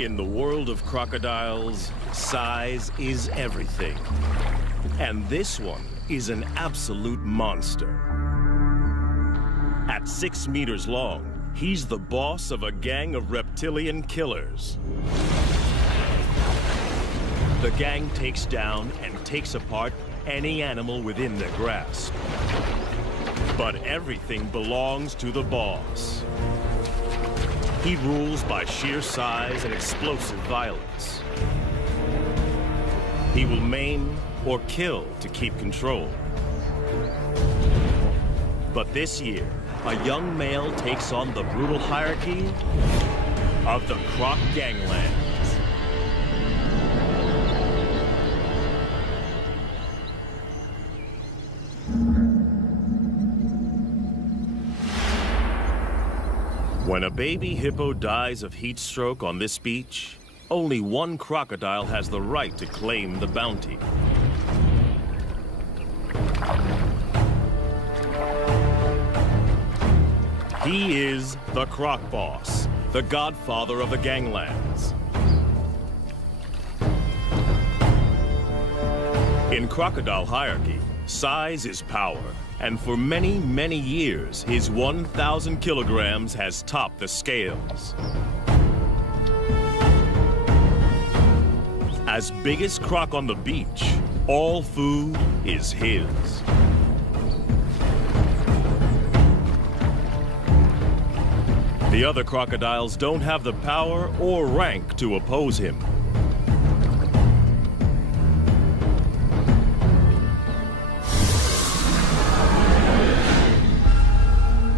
In the world of crocodiles, size is everything. And this one is an absolute monster. At 6 meters long, he's the boss of a gang of reptilian killers. The gang takes down and takes apart any animal within their grasp. But everything belongs to the boss. He rules by sheer size and explosive violence. He will maim or kill to keep control. But this year, a young male takes on the brutal hierarchy of the Croc Ganglands. When a baby hippo dies of heat stroke on this beach, only one crocodile has the right to claim the bounty. He is the Croc Boss, the godfather of the ganglands. In crocodile hierarchy, size is power. And for many, many years, his 1,000 kilograms has topped the scales. As biggest croc on the beach, all food is his. The other crocodiles don't have the power or rank to oppose him.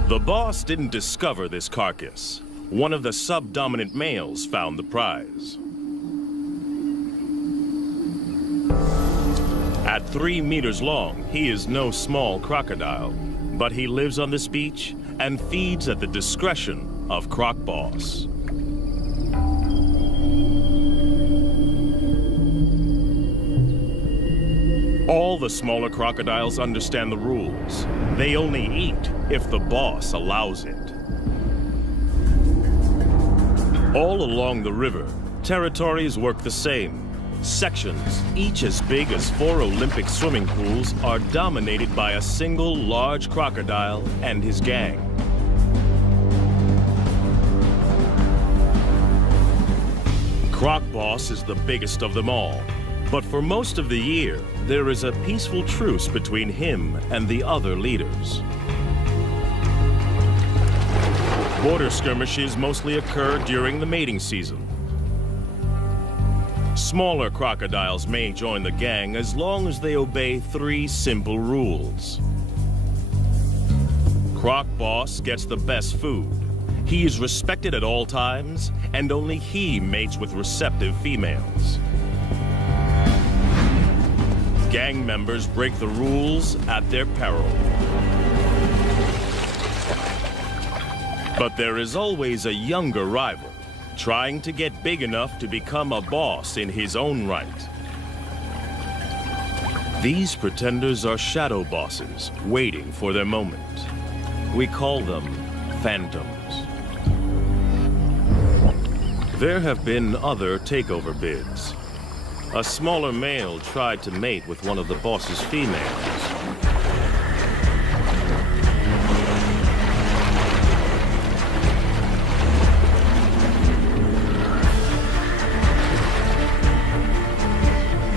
The boss didn't discover this carcass. One of the subdominant males found the prize. At 3 meters long, he is no small crocodile, but he lives on this beach and feeds at the discretion of Croc Boss. All the smaller crocodiles understand the rules. They only eat if the boss allows it. All along the river, territories work the same. Sections, each as big as 4 Olympic swimming pools, are dominated by a single large crocodile and his gang. Croc Boss is the biggest of them all. But for most of the year, there is a peaceful truce between him and the other leaders. Border skirmishes mostly occur during the mating season. Smaller crocodiles may join the gang as long as they obey 3 simple rules. Croc Boss gets the best food. He is respected at all times, and only he mates with receptive females. Gang members break the rules at their peril. But there is always a younger rival, trying to get big enough to become a boss in his own right. These pretenders are shadow bosses, waiting for their moment. We call them phantoms. There have been other takeover bids. A smaller male tried to mate with one of the boss's females.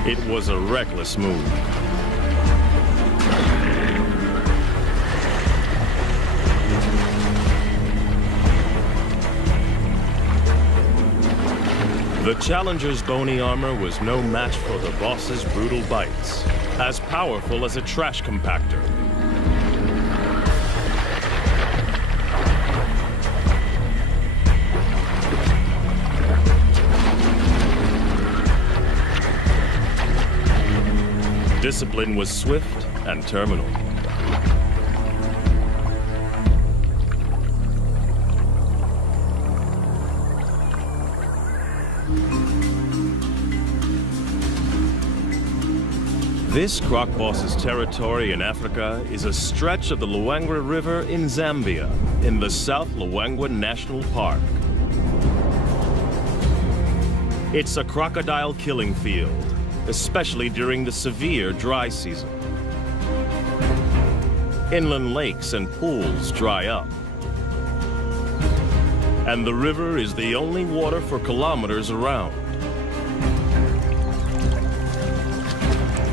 It was a reckless move. The challenger's bony armor was no match for the boss's brutal bites, as powerful as a trash compactor. Discipline was swift and terminal. This Croc Boss's territory in Africa is a stretch of the Luangwa River in Zambia, in the South Luangwa National Park. It's a crocodile killing field, especially during the severe dry season. Inland lakes and pools dry up. And the river is the only water for kilometers around.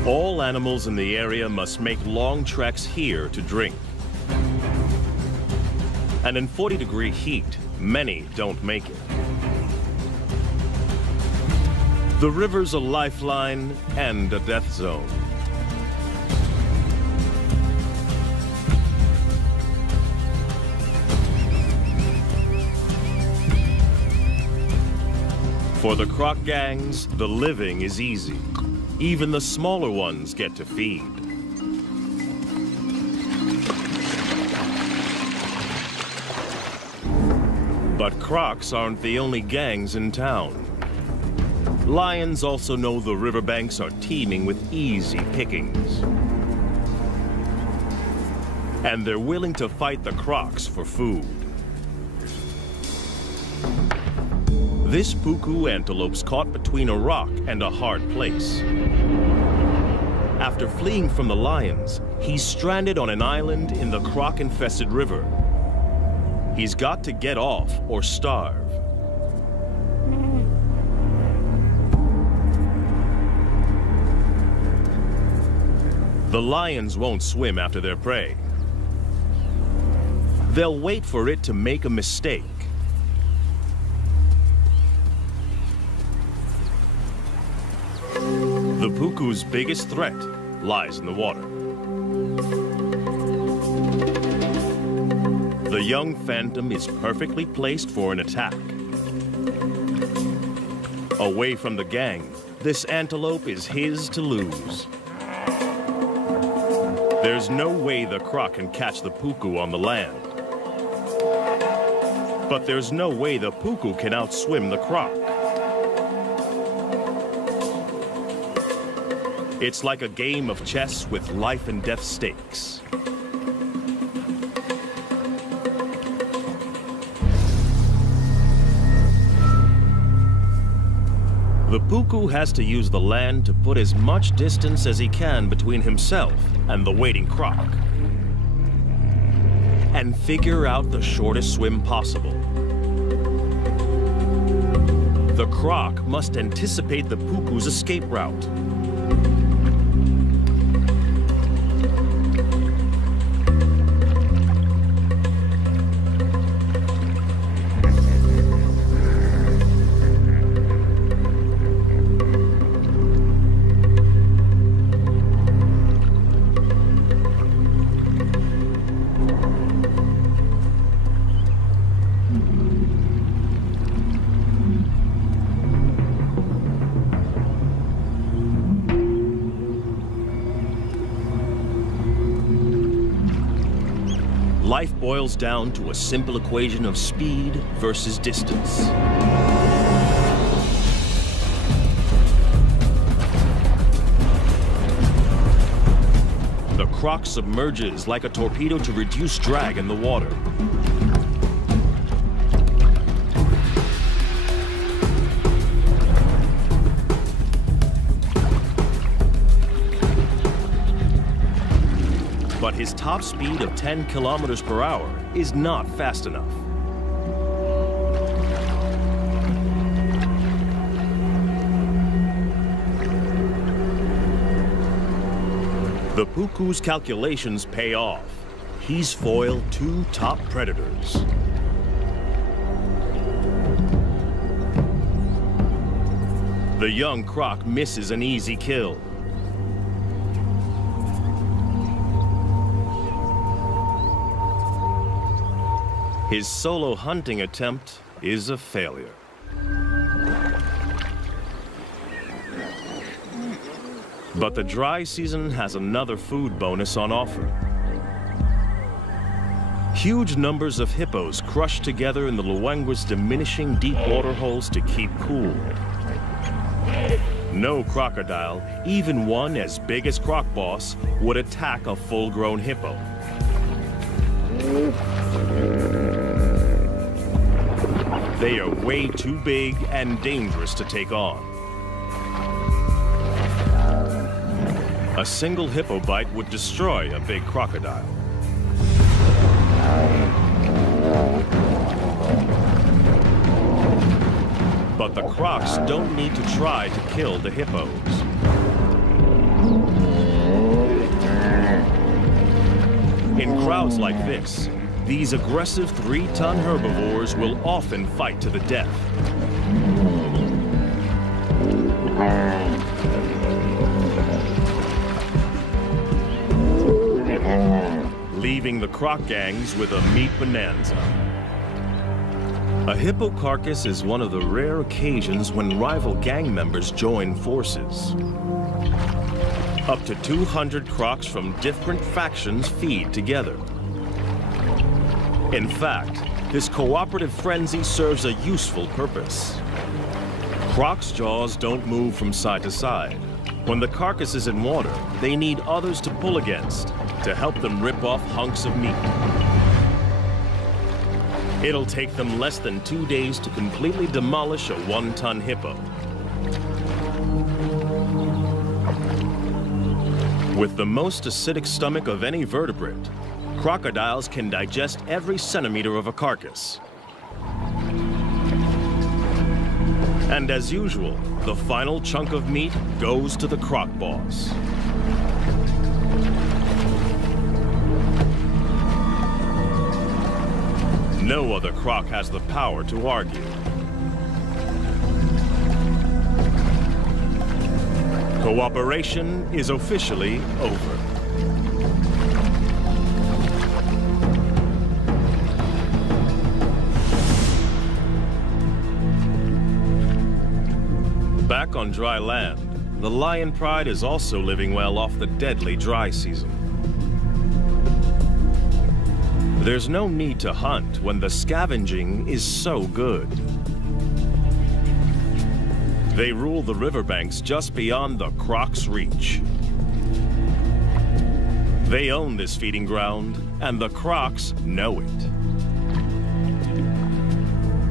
All animals in the area must make long treks here to drink. And in 40-degree heat, many don't make it. The river's a lifeline and a death zone. For the croc gangs, the living is easy. Even the smaller ones get to feed. But crocs aren't the only gangs in town. Lions also know the riverbanks are teeming with easy pickings. And they're willing to fight the crocs for food. This puku antelope's caught between a rock and a hard place. After fleeing from the lions, he's stranded on an island in the croc-infested river. He's got to get off or starve. The lions won't swim after their prey. They'll wait for it to make a mistake. The puku's biggest threat lies in the water. The young phantom is perfectly placed for an attack. Away from the gang, this antelope is his to lose. There's no way the croc can catch the puku on the land. But there's no way the puku can outswim the croc. It's like a game of chess with life and death stakes. The puku has to use the land to put as much distance as he can between himself and the waiting croc, and figure out the shortest swim possible. The croc must anticipate the puku's escape route. Life boils down to a simple equation of speed versus distance. The croc submerges like a torpedo to reduce drag in the water. But his top speed of 10 kilometers per hour is not fast enough. The puku's calculations pay off. He's foiled two top predators. The young croc misses an easy kill. His solo hunting attempt is a failure. But the dry season has another food bonus on offer. Huge numbers of hippos crush together in the Luangwa's diminishing deep water holes to keep cool. No crocodile, even one as big as Croc Boss, would attack a full-grown hippo. They are way too big and dangerous to take on. A single hippo bite would destroy a big crocodile. But the crocs don't need to try to kill the hippos. In crowds like this, these aggressive 3-ton herbivores will often fight to the death. Leaving the croc gangs with a meat bonanza. A hippo carcass is one of the rare occasions when rival gang members join forces. Up to 200 crocs from different factions feed together. In fact, this cooperative frenzy serves a useful purpose. Crocs' jaws don't move from side to side. When the carcass is in water, they need others to pull against to help them rip off hunks of meat. It'll take them less than 2 days to completely demolish a 1-ton hippo. With the most acidic stomach of any vertebrate, crocodiles can digest every centimeter of a carcass. And as usual, the final chunk of meat goes to the croc boss. No other croc has the power to argue. Cooperation is officially over. Back on dry land, the lion pride is also living well off the deadly dry season. There's no need to hunt when the scavenging is so good. They rule the riverbanks just beyond the croc's reach. They own this feeding ground, and the crocs know it.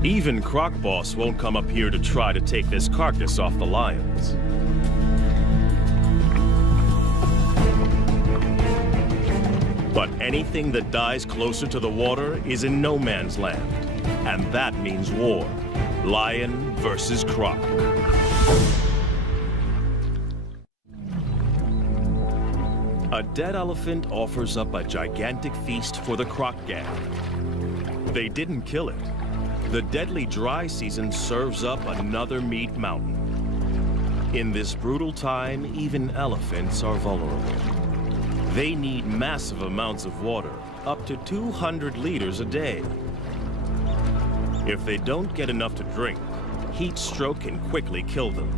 Even Croc Boss won't come up here to try to take this carcass off the lions. But anything that dies closer to the water is in no man's land, and that means war. Lion versus croc. A dead elephant offers up a gigantic feast for the croc gang. They didn't kill it. The deadly dry season serves up another meat mountain. In this brutal time, even elephants are vulnerable. They need massive amounts of water, up to 200 liters a day. If they don't get enough to drink, heat stroke can quickly kill them.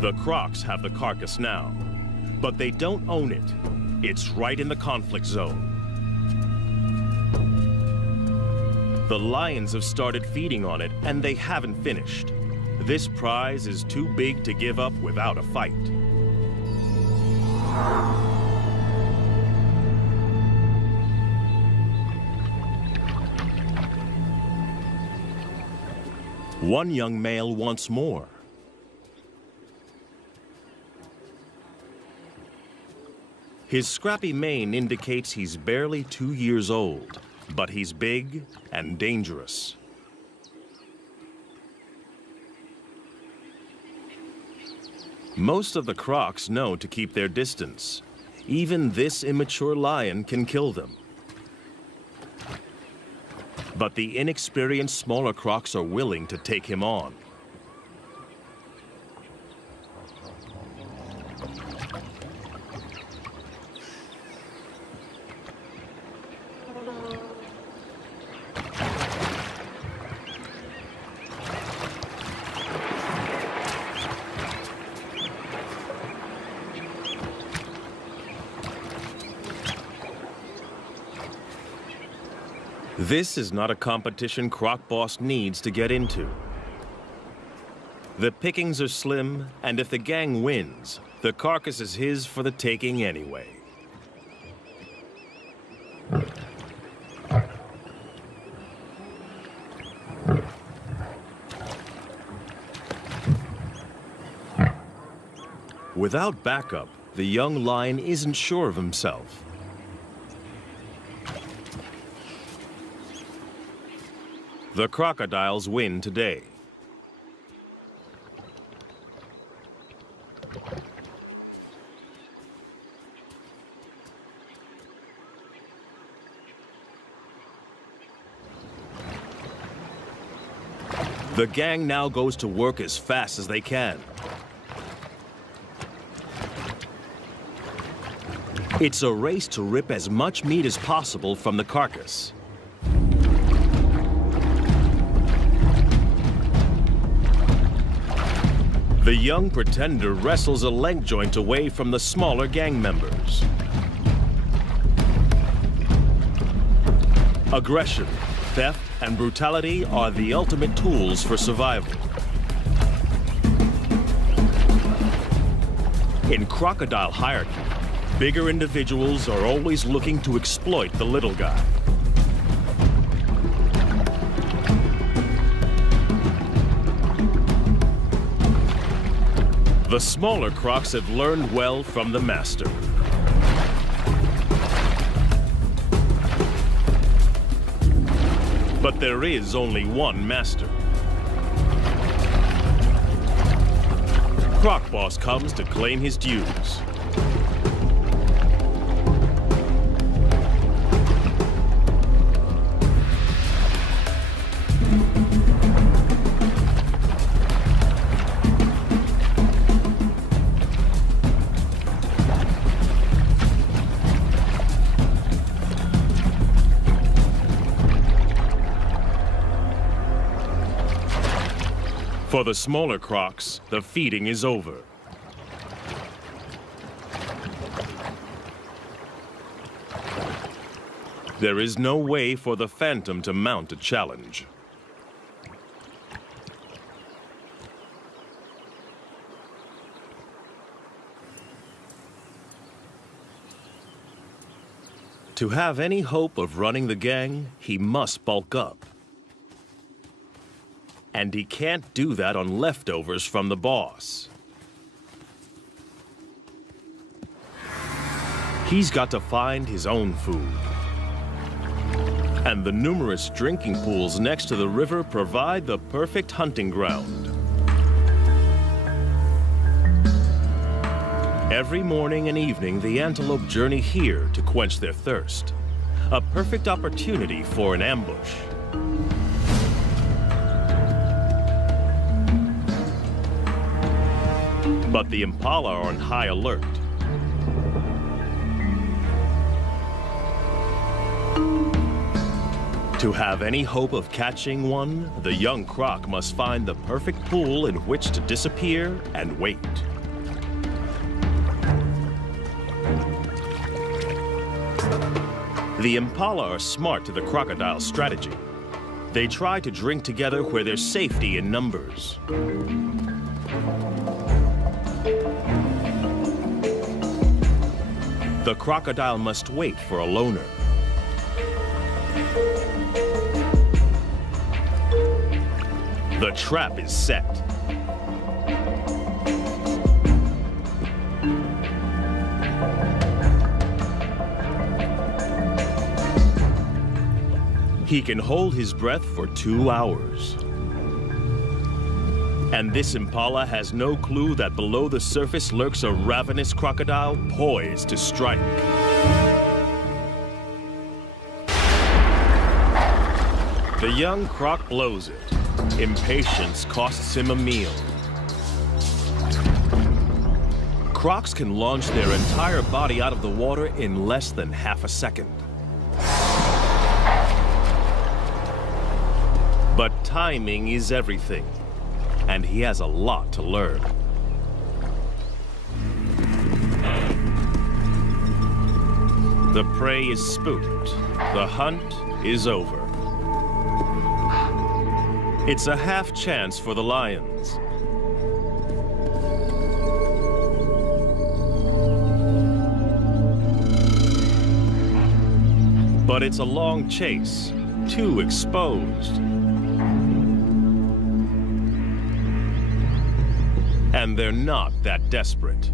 The crocs have the carcass now, but they don't own it. It's right in the conflict zone. The lions have started feeding on it, and they haven't finished. This prize is too big to give up without a fight. One young male wants more. His scrappy mane indicates he's barely 2 years old, but he's big and dangerous. Most of the crocs know to keep their distance. Even this immature lion can kill them. But the inexperienced smaller crocs are willing to take him on. This is not a competition Croc Boss needs to get into. The pickings are slim, and if the gang wins, the carcass is his for the taking anyway. Without backup, the young lion isn't sure of himself. The crocodiles win today. The gang now goes to work as fast as they can. It's a race to rip as much meat as possible from the carcass. The young pretender wrestles a leg joint away from the smaller gang members. Aggression, theft, and brutality are the ultimate tools for survival. In crocodile hierarchy, bigger individuals are always looking to exploit the little guy. The smaller crocs have learned well from the master. But there is only one master. Croc Boss comes to claim his dues. For the smaller crocs, the feeding is over. There is no way for the Phantom to mount a challenge. To have any hope of running the gang, he must bulk up. And he can't do that on leftovers from the boss. He's got to find his own food. And the numerous drinking pools next to the river provide the perfect hunting ground. Every morning and evening, the antelope journey here to quench their thirst. A perfect opportunity for an ambush. But the impala are on high alert. To have any hope of catching one, the young croc must find the perfect pool in which to disappear and wait. The impala are smart to the crocodile's strategy. They try to drink together where there's safety in numbers. The crocodile must wait for a loner. The trap is set. He can hold his breath for 2 hours. And this impala has no clue that below the surface lurks a ravenous crocodile poised to strike. The young croc blows it. Impatience costs him a meal. Crocs can launch their entire body out of the water in less than half a second. But timing is everything. And he has a lot to learn. The prey is spooked. The hunt is over. It's a half chance for the lions. But it's a long chase, too exposed. And they're not that desperate.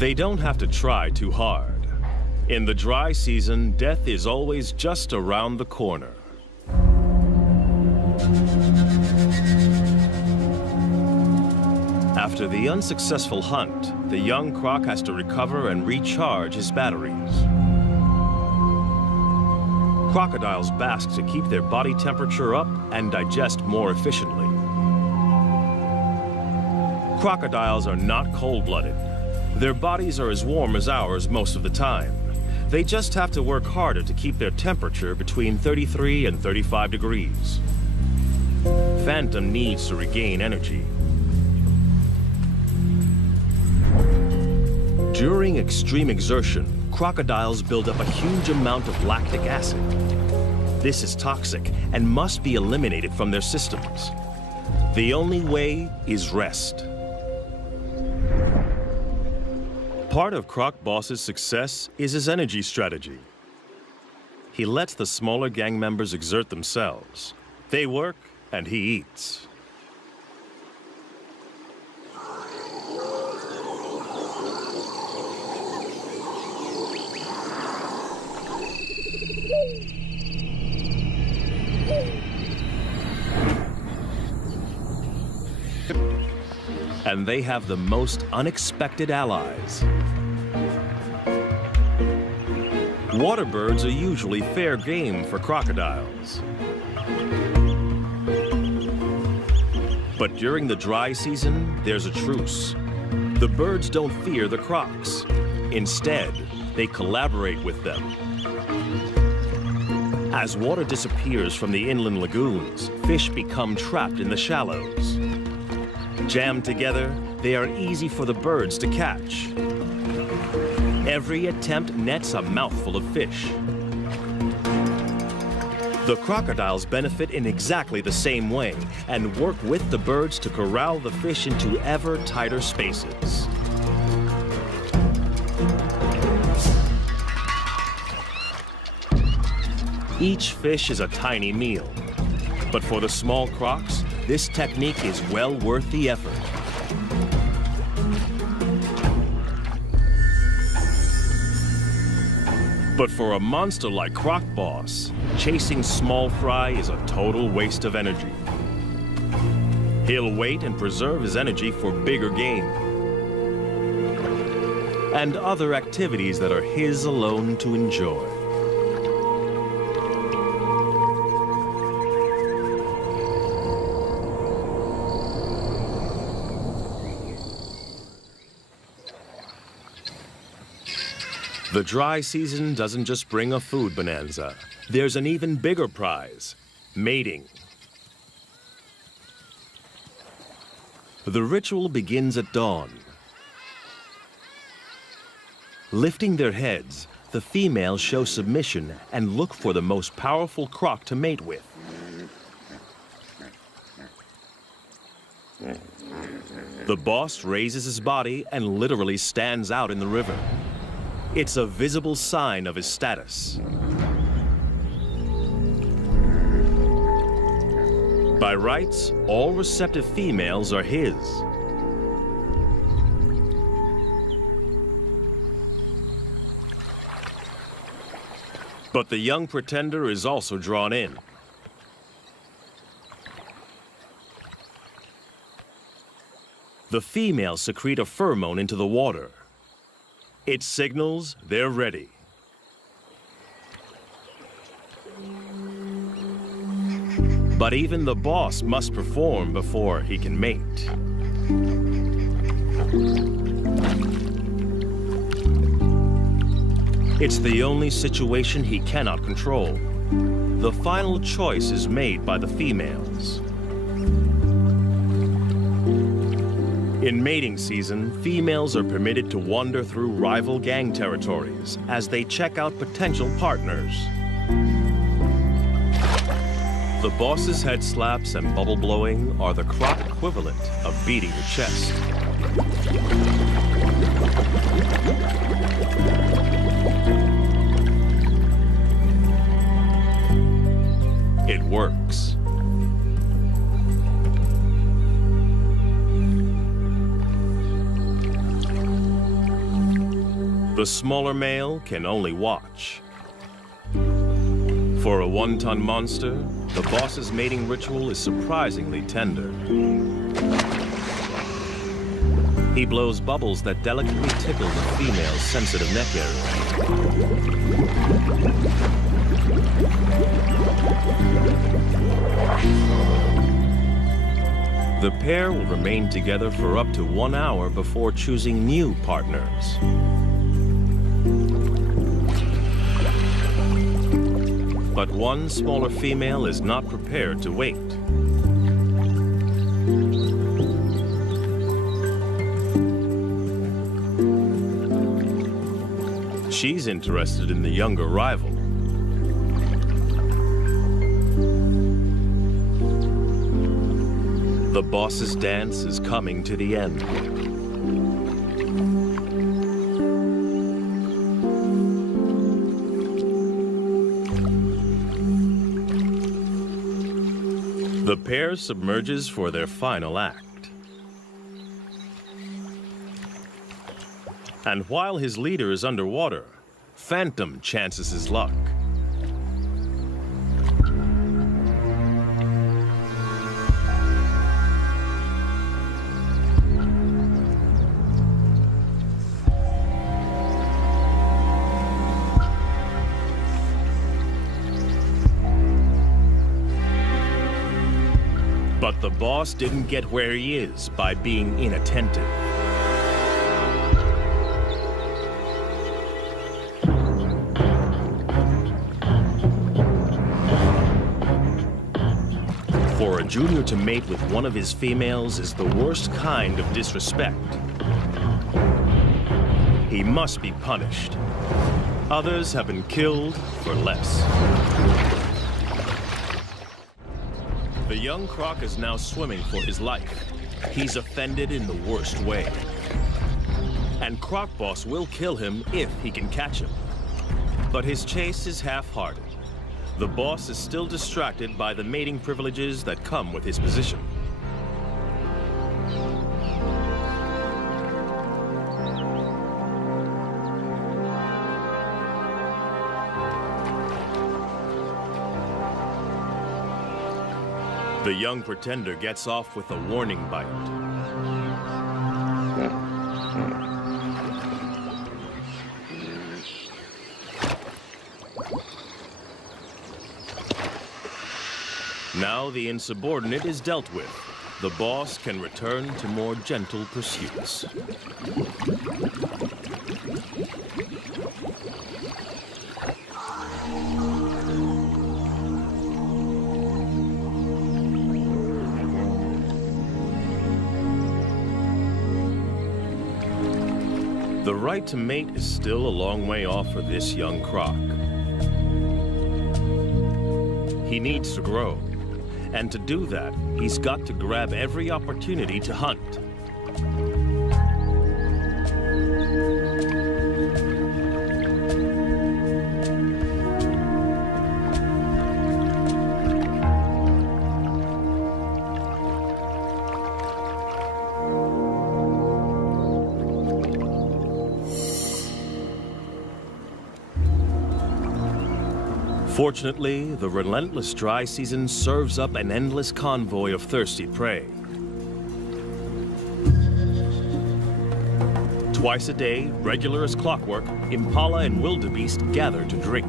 They don't have to try too hard. In the dry season, death is always just around the corner. After the unsuccessful hunt, the young croc has to recover and recharge his batteries. Crocodiles bask to keep their body temperature up and digest more efficiently. Crocodiles are not cold-blooded. Their bodies are as warm as ours most of the time. They just have to work harder to keep their temperature between 33 and 35 degrees. Phantom needs to regain energy. During extreme exertion, crocodiles build up a huge amount of lactic acid. This is toxic and must be eliminated from their systems. The only way is rest. Part of Croc Boss's success is his energy strategy. He lets the smaller gang members exert themselves. They work and he eats. And they have the most unexpected allies. Water birds are usually fair game for crocodiles. But during the dry season, there's a truce. The birds don't fear the crocs. Instead, they collaborate with them. As water disappears from the inland lagoons, fish become trapped in the shallows. Jammed together, they are easy for the birds to catch. Every attempt nets a mouthful of fish. The crocodiles benefit in exactly the same way and work with the birds to corral the fish into ever tighter spaces. Each fish is a tiny meal, but for the small crocs, this technique is well worth the effort. But for a monster like Croc Boss, chasing small fry is a total waste of energy. He'll wait and preserve his energy for bigger game and other activities that are his alone to enjoy. The dry season doesn't just bring a food bonanza. There's an even bigger prize, mating. The ritual begins at dawn. Lifting their heads, the females show submission and look for the most powerful croc to mate with. The boss raises his body and literally stands out in the river. It's a visible sign of his status. By rights, all receptive females are his. But the young pretender is also drawn in. The females secrete a pheromone into the water. It signals they're ready. But even the boss must perform before he can mate. It's the only situation he cannot control. The final choice is made by the females. In mating season, females are permitted to wander through rival gang territories as they check out potential partners. The boss's head slaps and bubble blowing are the croc equivalent of beating the chest. It works. The smaller male can only watch. For a one-ton monster, the boss's mating ritual is surprisingly tender. He blows bubbles that delicately tickle the female's sensitive neck area. The pair will remain together for up to 1 hour before choosing new partners. But one smaller female is not prepared to wait. She's interested in the younger rival. The boss's dance is coming to the end. The pair submerges for their final act. And while his leader is underwater, Phantom chances his luck. But the boss didn't get where he is by being inattentive. For a junior to mate with one of his females is the worst kind of disrespect. He must be punished. Others have been killed for less. The young croc is now swimming for his life. He's offended in the worst way. And Croc Boss will kill him if he can catch him. But his chase is half-hearted. The boss is still distracted by the mating privileges that come with his position. The young pretender gets off with a warning bite. Now the insubordinate is dealt with. The boss can return to more gentle pursuits. The right to mate is still a long way off for this young croc. He needs to grow, and to do that, he's got to grab every opportunity to hunt. Fortunately, the relentless dry season serves up an endless convoy of thirsty prey. Twice a day, regular as clockwork, impala and wildebeest gather to drink.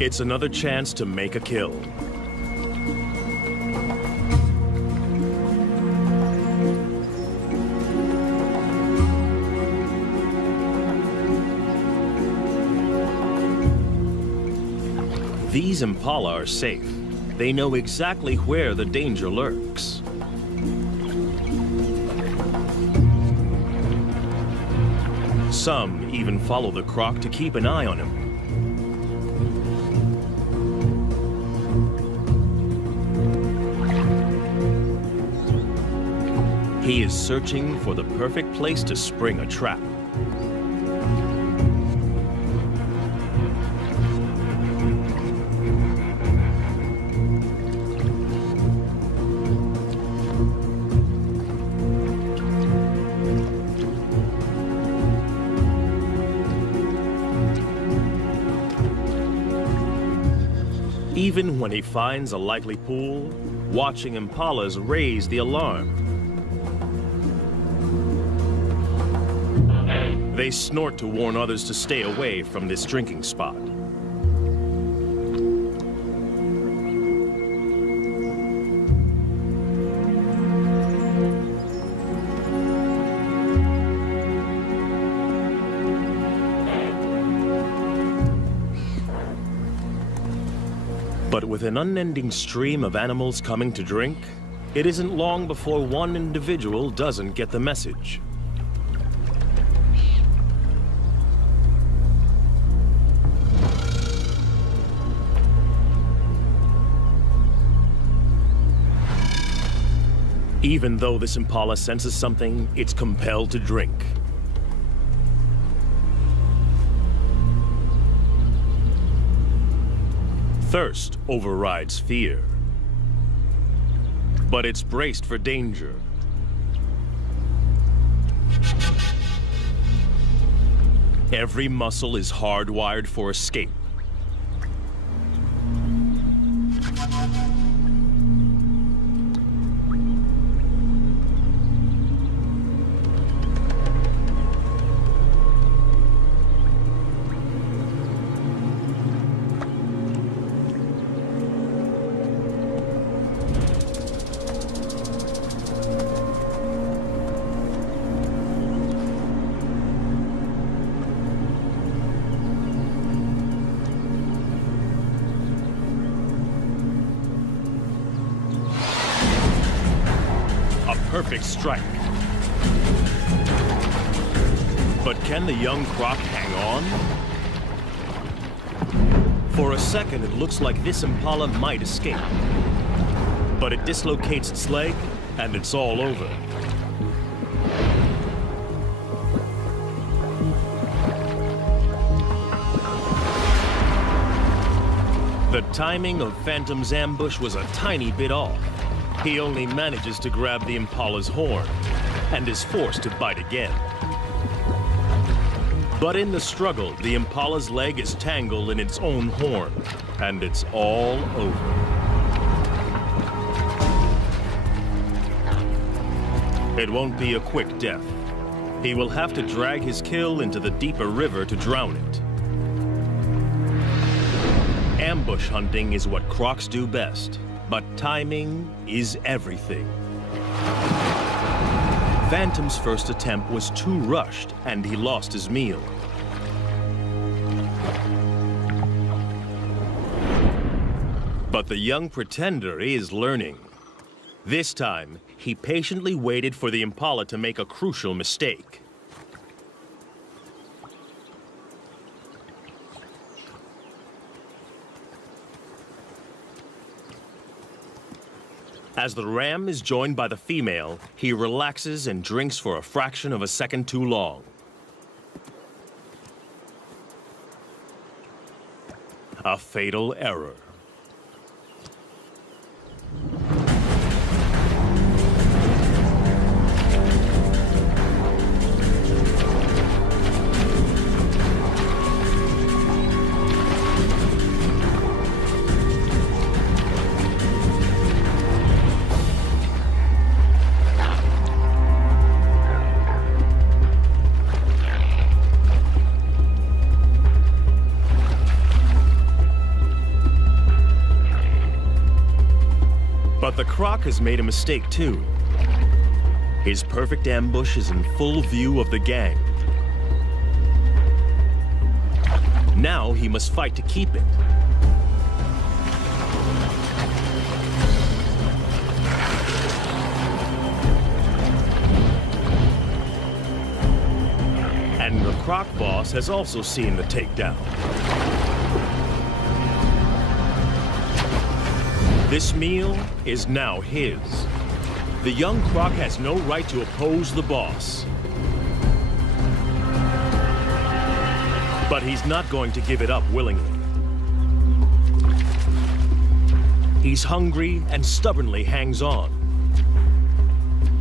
It's another chance to make a kill. These impala are safe. They know exactly where the danger lurks. Some even follow the croc to keep an eye on him. He is searching for the perfect place to spring a trap. Even when he finds a likely pool, watching impalas raise the alarm. They snort to warn others to stay away from this drinking spot. But with an unending stream of animals coming to drink, it isn't long before one individual doesn't get the message. Even though this impala senses something, it's compelled to drink. Thirst overrides fear. But it's braced for danger. Every muscle is hardwired for escape. Perfect strike. But can the young croc hang on? For a second, it looks like this impala might escape. But it dislocates its leg, and it's all over. The timing of Phantom's ambush was a tiny bit off. He only manages to grab the impala's horn and is forced to bite again. But in the struggle, the impala's leg is tangled in its own horn, and it's all over. It won't be a quick death. He will have to drag his kill into the deeper river to drown it. Ambush hunting is what crocs do best. But timing is everything. Phantom's first attempt was too rushed, and he lost his meal. But the young pretender is learning. This time, he patiently waited for the impala to make a crucial mistake. As the ram is joined by the female, he relaxes and drinks for a fraction of a second too long. A fatal error. But the croc has made a mistake too. His perfect ambush is in full view of the gang. Now he must fight to keep it. And the croc boss has also seen the takedown. This meal is now his. The young croc has no right to oppose the boss. But he's not going to give it up willingly. He's hungry and stubbornly hangs on.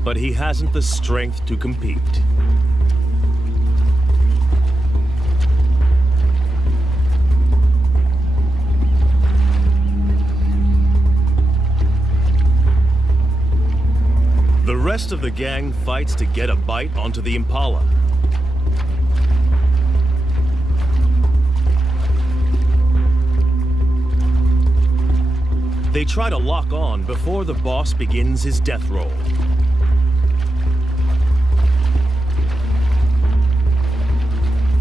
But he hasn't the strength to compete. rest of the gang fights to get a bite onto the impala. They try to lock on before the boss begins his death roll.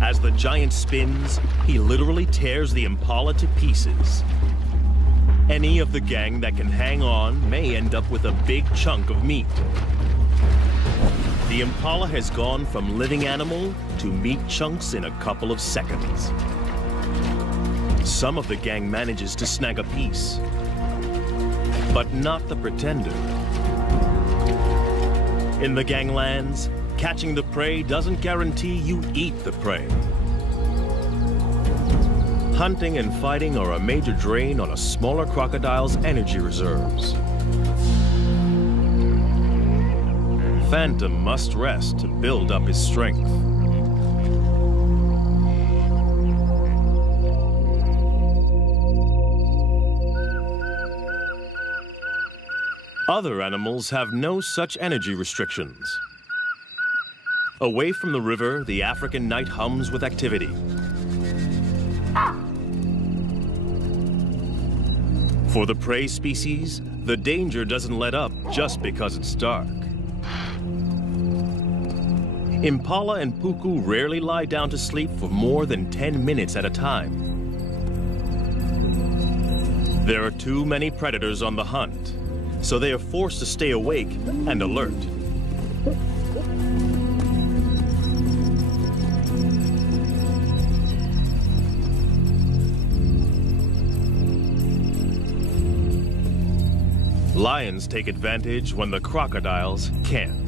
As the giant spins, he literally tears the impala to pieces. Any of the gang that can hang on may end up with a big chunk of meat. The impala has gone from living animal to meat chunks in a couple of seconds. Some of the gang manages to snag a piece, but not the pretender. In the ganglands, catching the prey doesn't guarantee you eat the prey. Hunting and fighting are a major drain on a smaller crocodile's energy reserves. Phantom must rest to build up his strength. Other animals have no such energy restrictions. Away from the river, the African night hums with activity. For the prey species, the danger doesn't let up just because it's dark. Impala and puku rarely lie down to sleep for more than 10 minutes at a time. There are too many predators on the hunt, so they are forced to stay awake and alert. Lions take advantage when the crocodiles can't.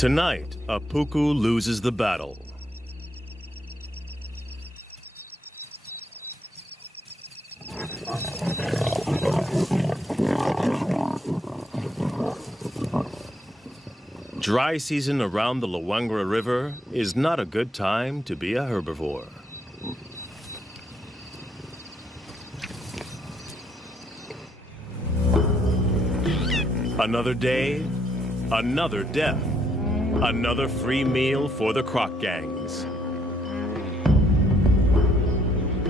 Tonight, a puku loses the battle. Dry season around the Luangwa River is not a good time to be a herbivore. Another day, another death. Another free meal for the croc gangs.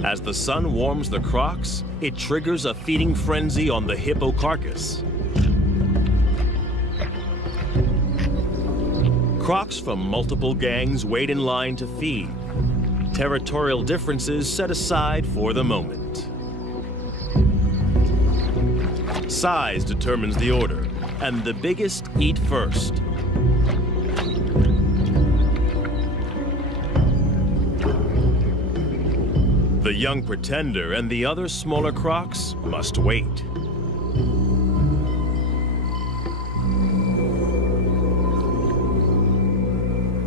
As the sun warms the crocs, it triggers a feeding frenzy on the hippo carcass. Crocs from multiple gangs wait in line to feed. Territorial differences set aside for the moment. Size determines the order, and the biggest eat first. The young pretender and the other smaller crocs must wait.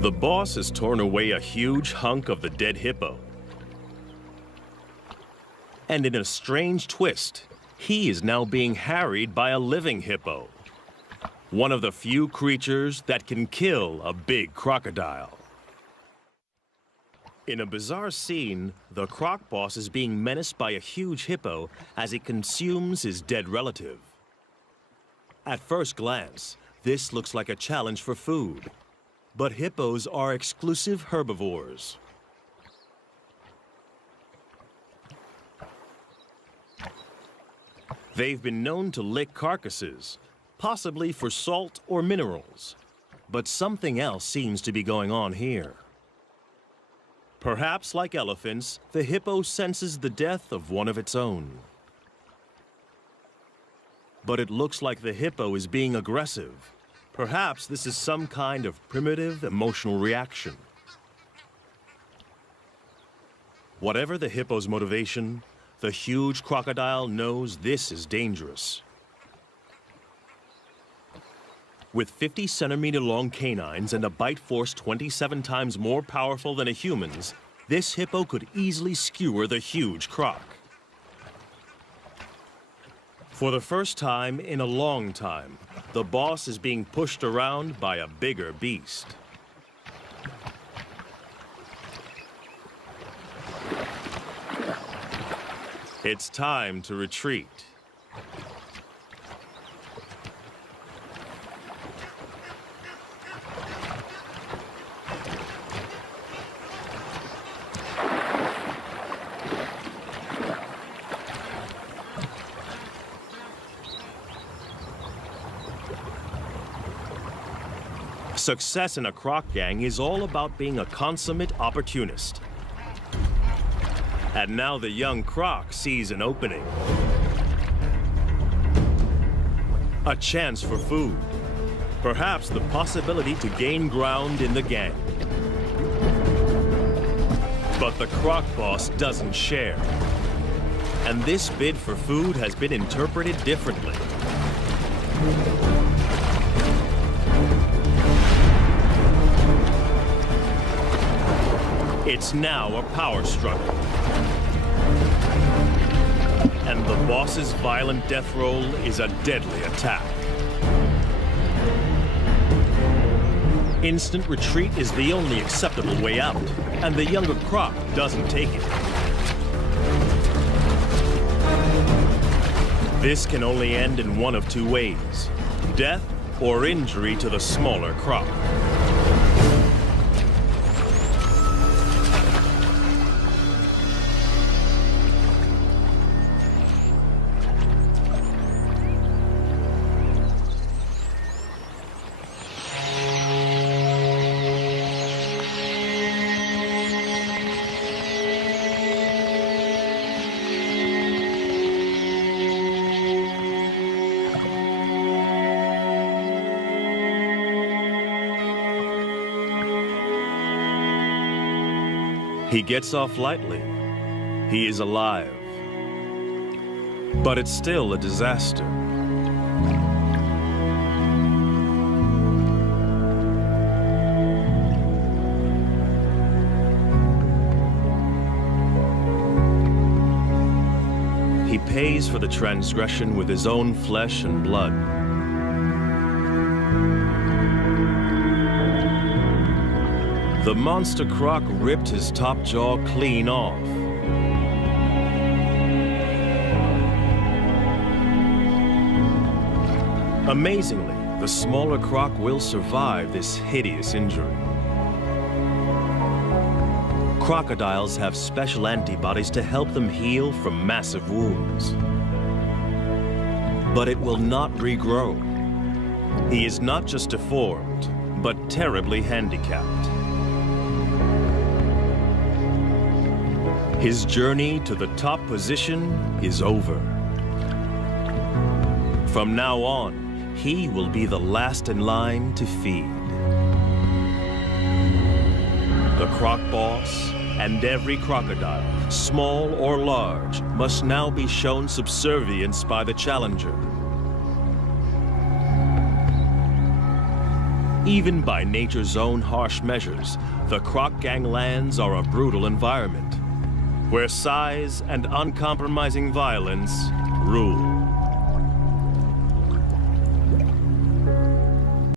The boss has torn away a huge hunk of the dead hippo. And in a strange twist, he is now being harried by a living hippo. One of the few creatures that can kill a big crocodile. In a bizarre scene, the croc boss is being menaced by a huge hippo as it consumes his dead relative. At first glance, this looks like a challenge for food. But hippos are exclusive herbivores. They've been known to lick carcasses, possibly for salt or minerals. But something else seems to be going on here. Perhaps like elephants, the hippo senses the death of one of its own. But it looks like the hippo is being aggressive. Perhaps this is some kind of primitive emotional reaction. Whatever the hippo's motivation, the huge crocodile knows this is dangerous. With 50-centimeter-long canines and a bite force 27 times more powerful than a human's, this hippo could easily skewer the huge croc. For the first time in a long time, the boss is being pushed around by a bigger beast. It's time to retreat. Success in a croc gang is all about being a consummate opportunist. And now the young croc sees an opening. A chance for food. Perhaps the possibility to gain ground in the gang. But the croc boss doesn't share. And this bid for food has been interpreted differently. It's now a power struggle. And the boss's violent death roll is a deadly attack. Instant retreat is the only acceptable way out, and the younger croc doesn't take it. This can only end in one of two ways: death or injury to the smaller croc. He gets off lightly. He is alive. But it's still a disaster. He pays for the transgression with his own flesh and blood. The monster croc ripped his top jaw clean off. Amazingly, the smaller croc will survive this hideous injury. Crocodiles have special antibodies to help them heal from massive wounds. But it will not regrow. He is not just deformed, but terribly handicapped. His journey to the top position is over. From now on, he will be the last in line to feed. The croc boss and every crocodile, small or large, must now be shown subservience by the challenger. Even by nature's own harsh measures, the croc gang lands are a brutal environment, where size and uncompromising violence rule.